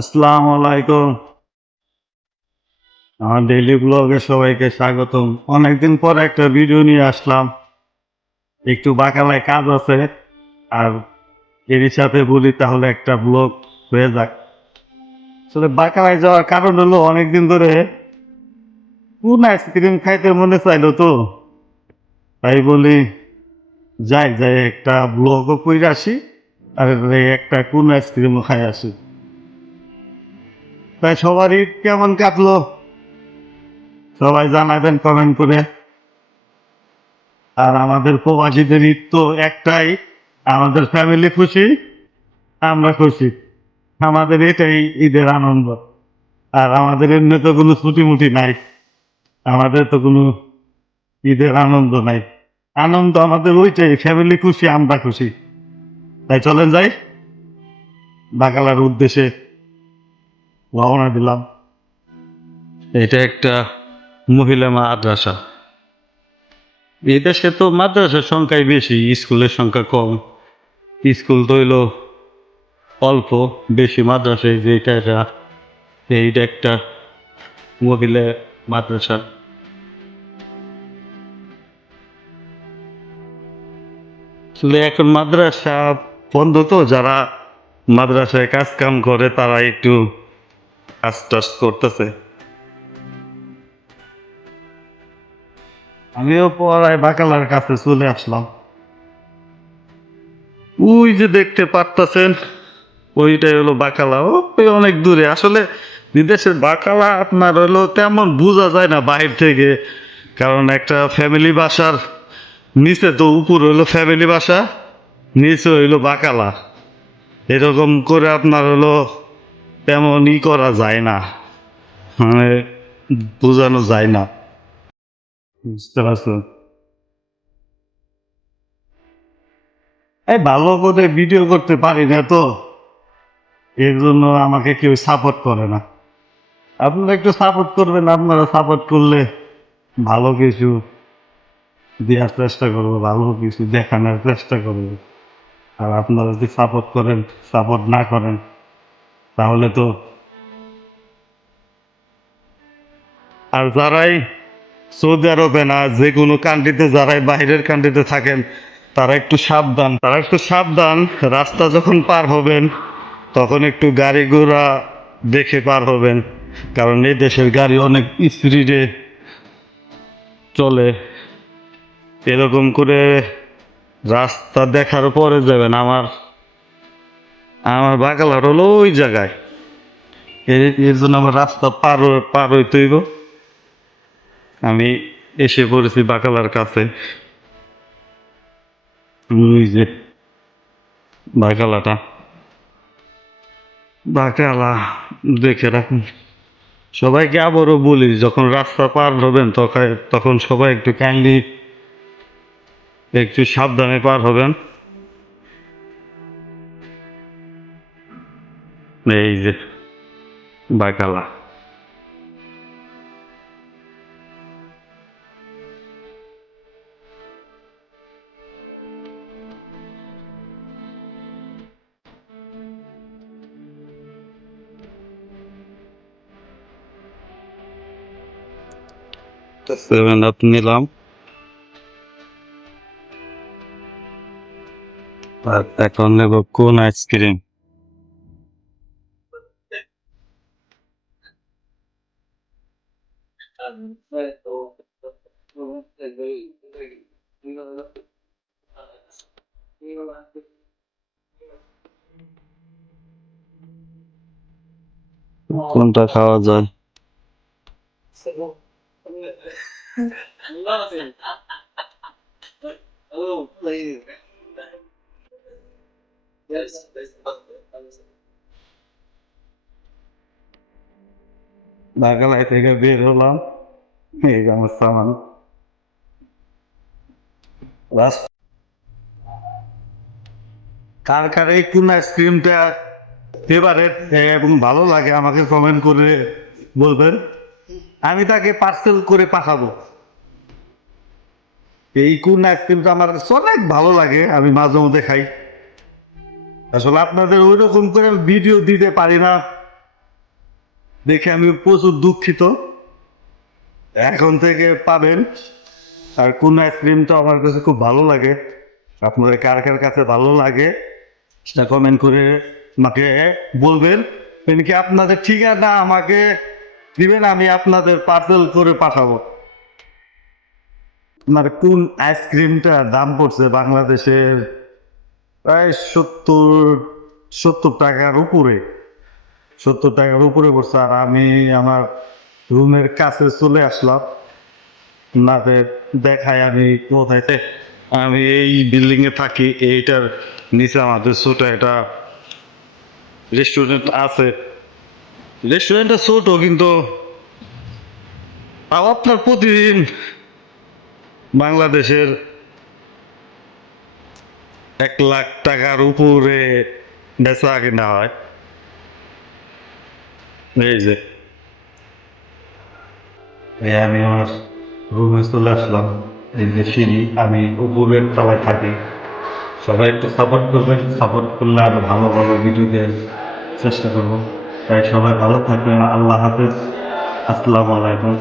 আসসালামু আলাইকুম। আমার ডেইলি ব্লগে সবাইকে স্বাগতম। অনেকদিন পর একটা ভিডিও নিয়ে আসলাম। একটু বাকালায় কাজ আছে। আর এরই সাথে বলি তাহলে একটা ব্লগ হয়ে যাক। আসলে বাকালায় যাওয়ার কারণ হলো অনেকদিন ধরে কোন আইসক্রিম খাইতে মনে চাইলো তো? তাই বলি, যাই যাই, একটা ব্লগও করে আসি, আর একটা কোন আইসক্রিমও খাই আসি। তাই সবারই কেমন কাটলো? সবাই জানাবেন কমেন্ট করে। আর আমাদের প্রবাসীদের ঈদ তো একটাই, আমাদের ফ্যামিলি খুশি, আমরা খুশি। আমাদের এটাই ঈদের আনন্দ। আর আমাদের এমনি তো কোনো ছুটিমুটি নাই। আমাদের তো কোনো ঈদের আনন্দ নাই। আনন্দ আমাদের ওইটাই ফ্যামিলি খুশি, আমরা খুশি। তাই চলেন যাই। বাকালার উদ্দেশ্যে রওনা দিলাম। এটা একটা মহিলা মাদ্রাসা। এই দেশে তো মাদ্রাসার সংখ্যাই বেশি, স্কুলের সংখ্যা কম। স্কুল তো হইল অল্প, বেশি মাদ্রাসায় যেটা এটা এইটা একটা মহিলা মাদ্রাসা। আসলে এখন মাদ্রাসা বন্ধ তো, যারা মাদ্রাসায় কাজ কাম করে তারা একটু টাজ করতেছে। আমিও পড়ায় বাকালার কাছে চলে আসলাম। ওই যে দেখতে পারতেছেন ওইটাই হলো বাকালা। ও অনেক দূরে। আসলে বিদেশের বাকালা আপনার হলো তেমন বোঝা যায় না বাহির থেকে। কারণ একটা ফ্যামিলি বাসার নিচে তো উপর হইল ফ্যামিলি বাসা নিচে হইল বাকালা। এরকম করে আপনার হলো তেমন ই করা যায় না। মানে বোঝানো যায় না। বুঝতে পারছ? এই ভালো করে ভিডিও করতে পারি না তো। এর জন্য আমাকে কেউ সাপোর্ট করে না। আপনারা একটু সাপোর্ট করবেন, আপনারা সাপোর্ট করলে ভালো কিছু দেওয়ার চেষ্টা করব, ভালো কিছু দেখানোর চেষ্টা করব। আর আপনারা যদি সাপোর্ট করেন সাপোর্ট না করেন তাহলে তো আর যারাই সৌদি আরবে না, যে কোনো কান্ট্রিতে যারাই বাইরের কান্ট্রিতে থাকেন, তারা একটু সাবধান। তারা একটু সাবধান, রাস্তা যখন পার হবেন, তখন একটু গাড়ি ঘোড়া দেখে পার হবেন। কারণ এই দেশের গাড়ি অনেক স্পিডে চলে। এরকম করে রাস্তা দেখার পরে যাবেন। আমার আমার বাগালার হলো ওই জায়গায়। এর জন্য আমার রাস্তা পার পার হইতে হইব। আমি এসে পড়েছি বাকালার কাছে। ওই যে বাকালাটা বাকালা দেখে রাখুন। সবাইকে আবারও বলি, যখন রাস্তা পার হবেন তখন তখন সবাই একটু কাইন্ডলি একটু সাবধানে পার হবেন। এই যে বাকালা সেভেন আপ নিলাম। আর এখন নেব কোন আইসক্রিম কোনটা খাওয়া যায় বাগালাই থেকে বের হলাম কার কার এই কোন আইসক্রিমটা ফেভারেট এবং ভালো লাগে, আমাকে কমেন্ট করে বলবেন। আমি তাকে পার্সেল করে পাঠাবো। এই কোন আইসক্রিমটা আমার কাছে অনেক ভালো লাগে, আমি মাঝে মধ্যে খাই। আসলে আপনাদের ওই রকম করে ভিডিও দিতে পারি না। দেখে আমি প্রচুর দুঃখিত। এখন থেকে পাবেন। আর কোন আইসক্রিমটা আমার কাছে খুব ভালো লাগে। আপনাদের কার কার কাছে ভালো লাগে, সেটা কমেন্ট করে আমাকে বলবেন। কি আপনাদের ঠিকানা আমাকে দিবেন, আমি আপনাদের পার্সেল করে পাঠাবো। আপনার কোন আইসক্রিমটা দাম পড়ছে বাংলাদেশের প্রায় সত্তর সত্তর টাকার উপরে। সত্তর টাকার উপরে পড়ছে। আর আমি আমার রুমের কাছে চলে আসলাম। আপনাদের দেখায় আমি কোথায় আমি এই বিল্ডিং এ থাকি, এইটার নিচে আমাদের ছোট একটা রেস্টুরেন্ট আছে। রেস্টুরেন্টটা ছোট কিন্তু আপনার প্রতিদিন বাংলাদেশের এক লাখ টাকার উপরে বেচা কিনা হয়। এই যে। এই আমি আমার রুমে চলে আসলাম। এই যে সিঁড়ি, আমি উপরের তলায় থাকি। সবাই একটু সাপোর্ট করবেন সাপোর্ট করলে আরও ভালো ভালো ভিডিও দেওয়ার চেষ্টা করব। তাই সবাই ভালো থাকবেন। আল্লাহ হাফেজ। আসসালামু আলাইকুম।